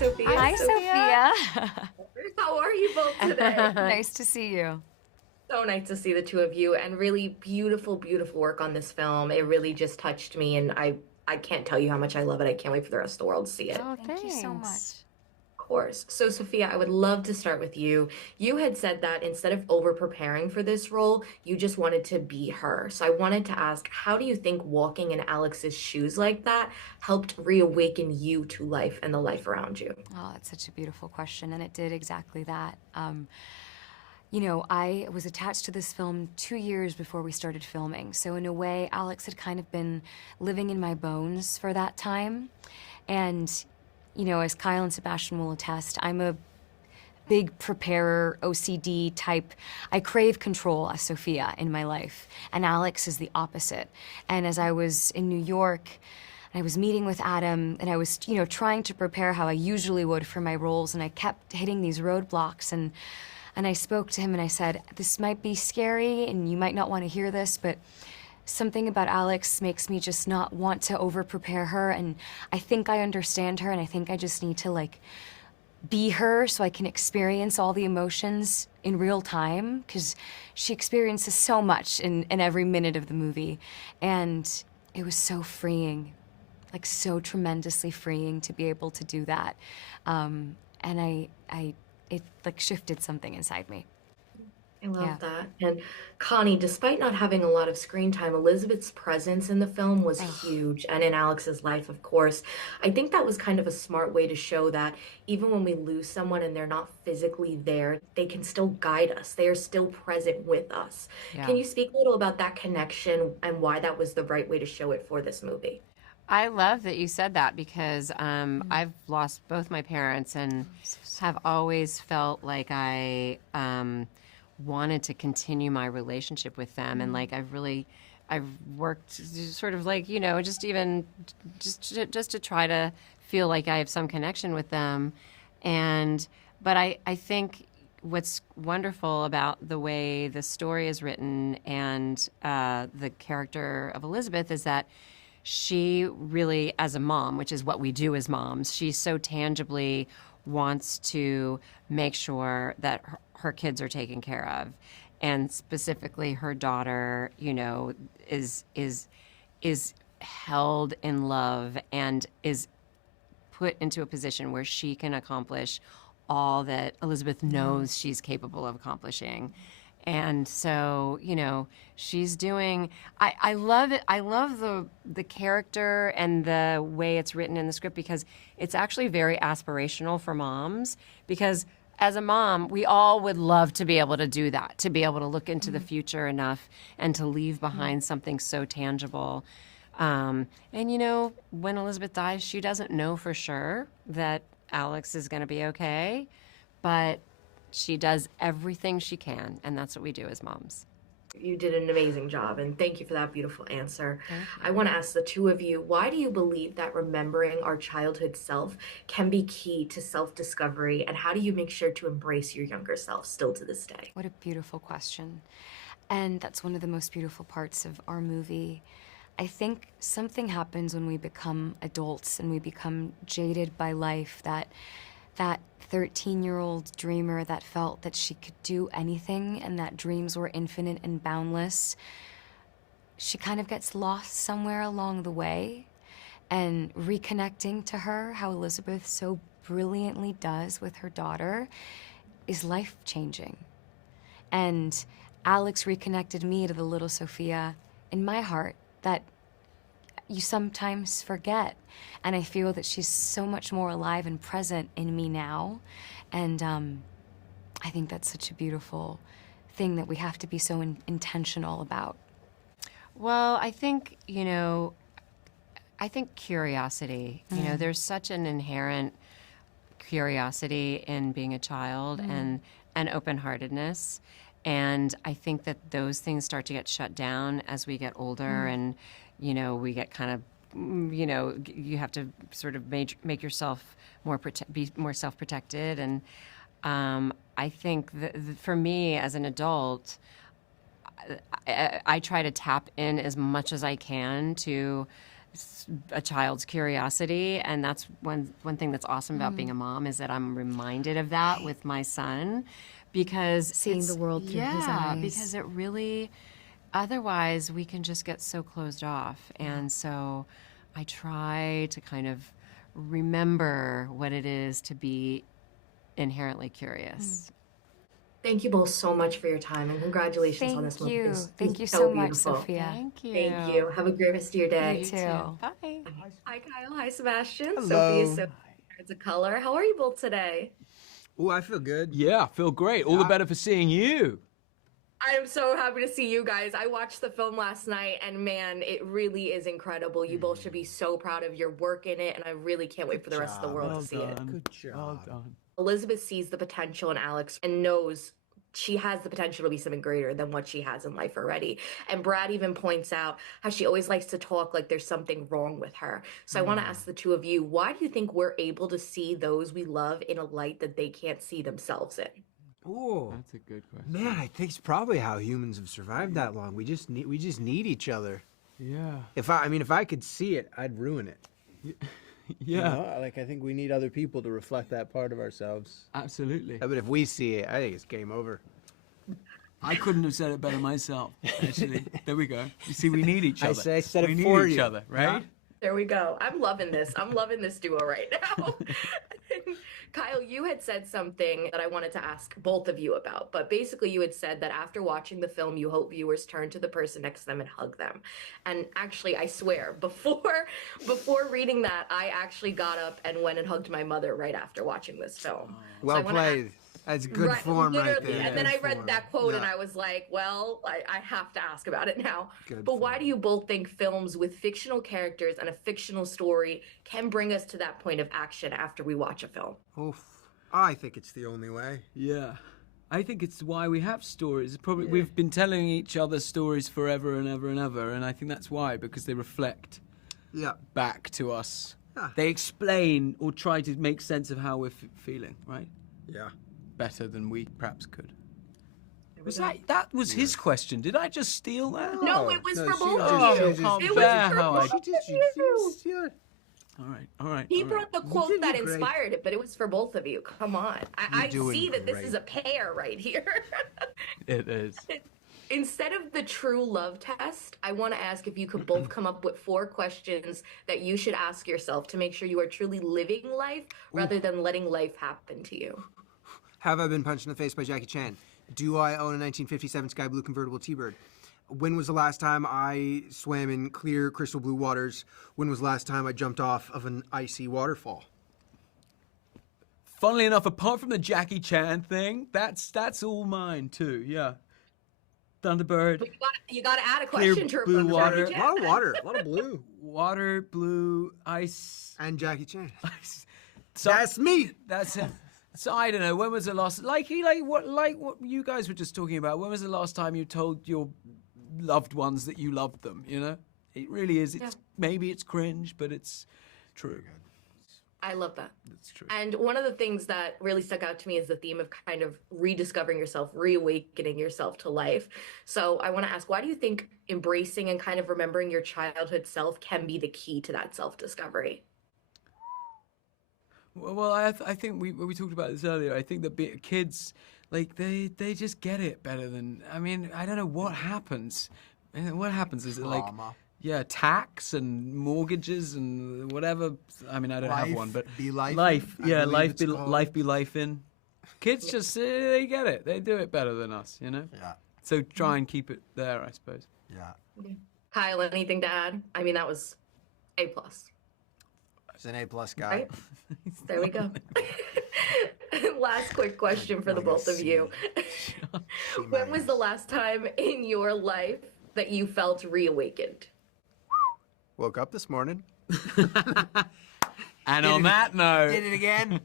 Sophia. Hi, Sophia. How are you both today? Nice to see you. So nice to see the two of you and really beautiful, beautiful work on this film. It really just touched me and I can't tell you how much I love it. I can't wait for the rest of the world to see it. Oh, Thank you so thanks. much. Of course. So Sophia, I would love to start with you. You had said that instead of over preparing for this role, you just wanted to be her. So I wanted to ask, how do you think walking in Alex's shoes like that helped reawaken you to life and the life around you? Oh, that's such a beautiful question, and it did exactly that. You know, I was attached to this film 2 years before we started filming, so in a way, Alex had kind of been living in my bones for that time. And, you know, as Kyle and Sebastian will attest, I'm a big preparer, OCD type. I crave control as Sophia in my life, and Alex is the opposite. And as I was in New York, and I was meeting with Adam, and I was, you know, trying to prepare how I usually would for my roles, and I kept hitting these roadblocks, and I spoke to him and I said, this might be scary and you might not want to hear this, but something about Alex makes me just not want to over prepare her, and I think I understand her, and I think I just need to like be her so I can experience all the emotions in real time, because she experiences so much in every minute of the movie. And it was so freeing, like so tremendously freeing to be able to do that. And it like shifted something inside me. I love Yeah. that. And Connie, despite not having a lot of screen time, Elizabeth's presence in the film was Ugh. huge, and in Alex's life, of course. I think that was kind of a smart way to show that even when we lose someone and they're not physically there, they can still guide us. They are still present with us. Yeah. Can you speak a little about that connection and why that was the right way to show it for this movie? I love that you said that because I've lost both my parents and have always felt like I wanted to continue my relationship with them. And like I've worked sort of like, you know, just to try to feel like I have some connection with them. But I think what's wonderful about the way the story is written and the character of Elizabeth is that she really, as a mom, which is what we do as moms, she so tangibly wants to make sure that her kids are taken care of, and specifically her daughter, you know, is held in love and is put into a position where she can accomplish all that Elizabeth knows she's capable of accomplishing. And so, you know, she's doing. I love it. I love the character and the way it's written in the script because it's actually very aspirational for moms. Because as a mom, we all would love to be able to do that, to be able to look into the future enough and to leave behind something so tangible. And you know, when Elizabeth dies, she doesn't know for sure that Alex is going to be okay, but she does everything she can, and that's what we do as moms. You did an amazing job, and thank you for that beautiful answer. Thank I you. want to ask the two of you, why do you believe that remembering our childhood self can be key to self-discovery, and how do you make sure to embrace your younger self still to this day? What a beautiful question. And that's one of the most beautiful parts of our movie. I think something happens when we become adults and we become jaded by life, that 13-year-old dreamer that felt that she could do anything and that dreams were infinite and boundless, she kind of gets lost somewhere along the way. And reconnecting to her, how Elizabeth so brilliantly does with her daughter, is life-changing. And Alex reconnected me to the little Sophia in my heart that you sometimes forget. And I feel that she's so much more alive and present in me now. And I think that's such a beautiful thing that we have to be so intentional about. Well, I think, you know, I think curiosity, you know, there's such an inherent curiosity in being a child and open-heartedness. And I think that those things start to get shut down as we get older and, you know, we get kind of, you know, you have to sort of make yourself be more self-protected. And I think that for me as an adult, I try to tap in as much as I can to a child's curiosity, and that's one thing that's awesome about being a mom is that I'm reminded of that with my son, because Seeing the world through his eyes. because it really, otherwise we can just get so closed off, and so I try to kind of remember what it is to be inherently curious. Thank you both so much for your time, and congratulations on this Thank movie. you. It's Thank you so so much, beautiful. Sophia. Thank you. Thank you. Have a great rest of your day. You too. Bye. Hi, Kyle. Hi, Sebastian. Hello. Sophia, it's a color. How are you both today? Oh, I feel good. Yeah, I feel great. All the better for seeing you. I am so happy to see you guys. I watched the film last night, and man, it really is incredible. You both should be so proud of your work in it, and I really can't wait for the rest of the world to see it. Good job. Well done. Elizabeth sees the potential in Alex and knows she has the potential to be something greater than what she has in life already. And Brad even points out how she always likes to talk like there's something wrong with her. So I want to ask the two of you, why do you think we're able to see those we love in a light that they can't see themselves in? Oh, That's a good question. man, I think it's probably how humans have survived that long. We just need each other. Yeah. If I could see it, I'd ruin it. Yeah. You know? Like, I think we need other people to reflect that part of ourselves. Absolutely. But if we see it, I think it's game over. I couldn't have said it better myself, actually. There we go. You see, we need each I other. said we it need for each you. other, right? There we go. I'm loving this. I'm loving this duo right now. Kyle, you had said something that I wanted to ask both of you about, but basically you had said that after watching the film, you hope viewers turn to the person next to them and hug them. And actually, I swear, before reading that, I actually got up and went and hugged my mother right after watching this film. Well I wanna played. That's good form right literally. there. And then Good I read form. that quote and Yeah. I was like, well, I have to ask about it now. Good But why form. do you both think films with fictional characters and a fictional story can bring us to that point of action after we watch a film? Oof. I think it's the only way. Yeah. I think it's why we have stories. Probably we've been telling each other stories forever and ever and ever, and I think that's why, because they reflect Yeah. back to us. Ah. They explain or try to make sense of how we're feeling, right? Yeah. Better than we perhaps could. Was that was his question? Did I just steal that? No, it was for she both just- of she you. just- can't It was bear for how I- both of She just you. All right. He all right. brought the quote did that great. inspired it, but it was for both of you. Come on. I doing see that this great. is a pair right here. It is. Instead of the true love test, I want to ask if you could both come up with 4 questions that you should ask yourself to make sure you are truly living life rather than letting life happen to you. Have I been punched in the face by Jackie Chan? Do I own a 1957 sky blue convertible T-Bird? When was the last time I swam in clear crystal blue waters? When was the last time I jumped off of an icy waterfall? Funnily enough, apart from the Jackie Chan thing, that's all mine too. Yeah. Thunderbird, But you got to add a Clear question to blue remember water. Jackie A lot Chan. of water, a lot of blue. water, blue, ice. And Jackie Chan. So That's me. that's it. So I don't know. When was the last? Like what you guys were just talking about. When was the last time you told your loved ones that you loved them? You know, it really is. It's maybe it's cringe, but it's true. I love that. It's true. And one of the things that really stuck out to me is the theme of kind of rediscovering yourself, reawakening yourself to life. So I want to ask, why do you think embracing and kind of remembering your childhood self can be the key to that self-discovery? Well, I think we talked about this earlier. I think that kids, like they just get it better than. I mean, I don't know what happens. What happens is it like. Trauma. Yeah, tax and mortgages and whatever. I mean, I don't have Life one, but be life in, life, I yeah, believe life it's be called. life be life in. Kids just they get it. They do it better than us, you know. Yeah, So try and keep it there, I suppose. yeah. Kyle, anything to add? I mean, that was A+. He's an A+ guy. Right? There we go. Last quick question for the both of you. When was the last time in your life that you felt reawakened? Woke up this morning. And on that note, Did it again.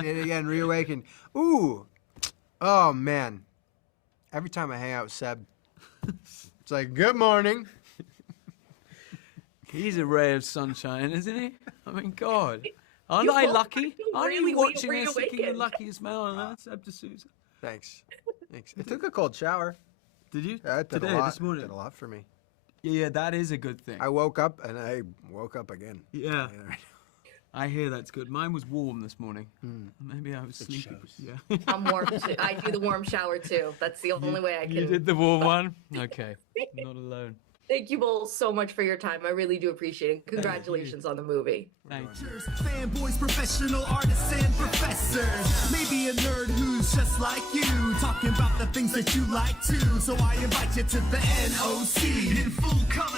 Did it again. Reawakened. Ooh. Oh man. Every time I hang out with Seb, it's like, good morning. he's a ray of sunshine, isn't he? I mean, God, aren't You I both lucky? feel Aren't really you watching this thinking the reawakened. luckiest man on earth, Seb de Souza? Thanks. Thanks. I took a cold shower. Did you? Yeah, it did Today, a lot. this morning? Did a lot for me. Yeah, that is a good thing. I woke up and I woke up again. Yeah. I hear that's good. Mine was warm this morning. Maybe I was sleepy. Yeah. I'm warm too. I do the warm shower too. That's the only way I can. You did the warm one? Okay. Not alone. Thank you both so much for your time. I really do appreciate it. Congratulations on the movie. Thanks. Fanboys, professional artists, and professors. Maybe a nerd who's just like you, talking about the things that you like too. So I invite you to the NOC in full color.